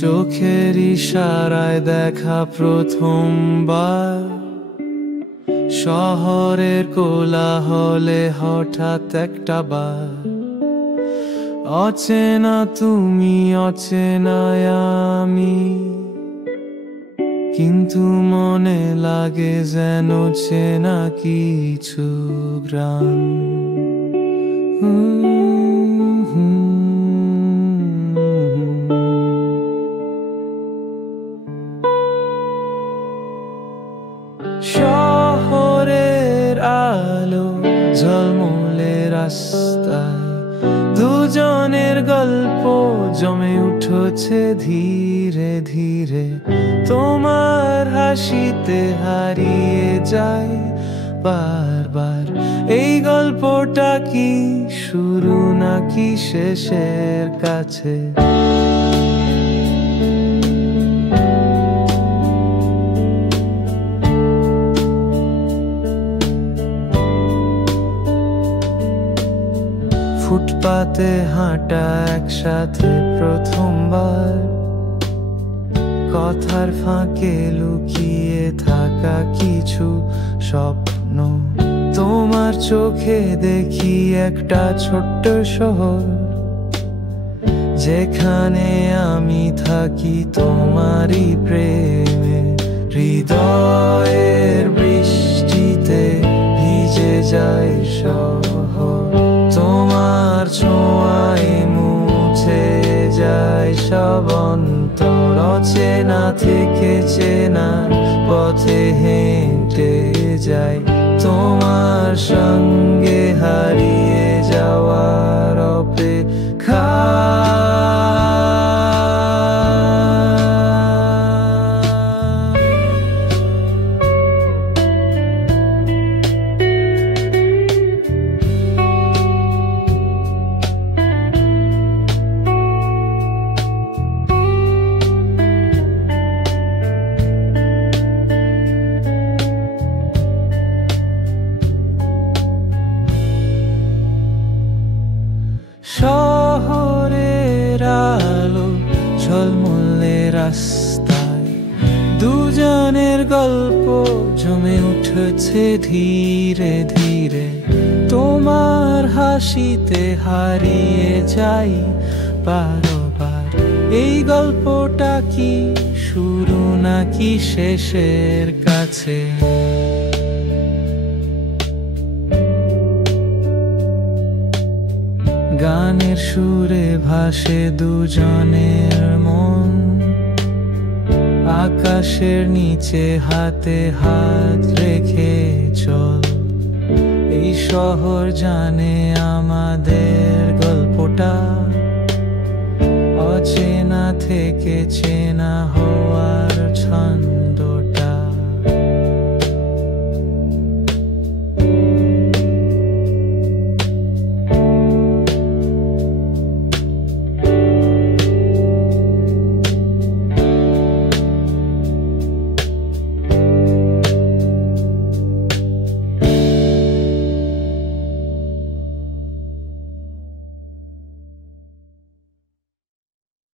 চোখের ইশারায় দেখা প্রথমবার, শহরের কোলাহলে হঠাৎ একটা বার। অচেনা তুমি, অচেনা আমি, কিন্তু মনে লাগে যেন চেনা কিছু গ্রাম। শহরের আলো ঝলমলে রাস্তায়, দুজনের গল্প জমে উঠছে ধীরে ধীরে। তোমার হাসিতে হারিয়ে যায় বারবার। এই গল্পটা কি শুরু নাকি শেষের কাছে? ফুটপাতে হাঁটা একসাথে প্রথমবার, কথার ফাঁকে লুকিয়ে থাকা কিছু স্বপ্ন। তোমার চোখে দেখি একটা ছোট্ট শহর, যেখানে আমি থাকি তোমারই প্রেমে। হৃদয়ের বৃষ্টিতে ভিজে যায় শহর, তোমার ছোঁয়ায় মুছে যায় সব অন্তর। অচেনা থেকে চেনার পথে হেঁটে যাই, তোমার সঙ্গে হারিয়ে যাওয়ার অপেক্ষা। শহরের আলো ঝলমলে রাস্তায়, দুজনের গল্প জমে উঠছে ধীরে ধীরে। তোমার হাসিতে হারিয়ে যাই বারবার। এই গল্পটা কি শুরু নাকি শেষের কাছে? গানের সুরে ভাসে দুজনের মন, আকাশের নিচে হাতে হাত রেখে চল। এই শহর জানে আমাদের গল্পটা, অচেনা থেকে চেনা হওয়ার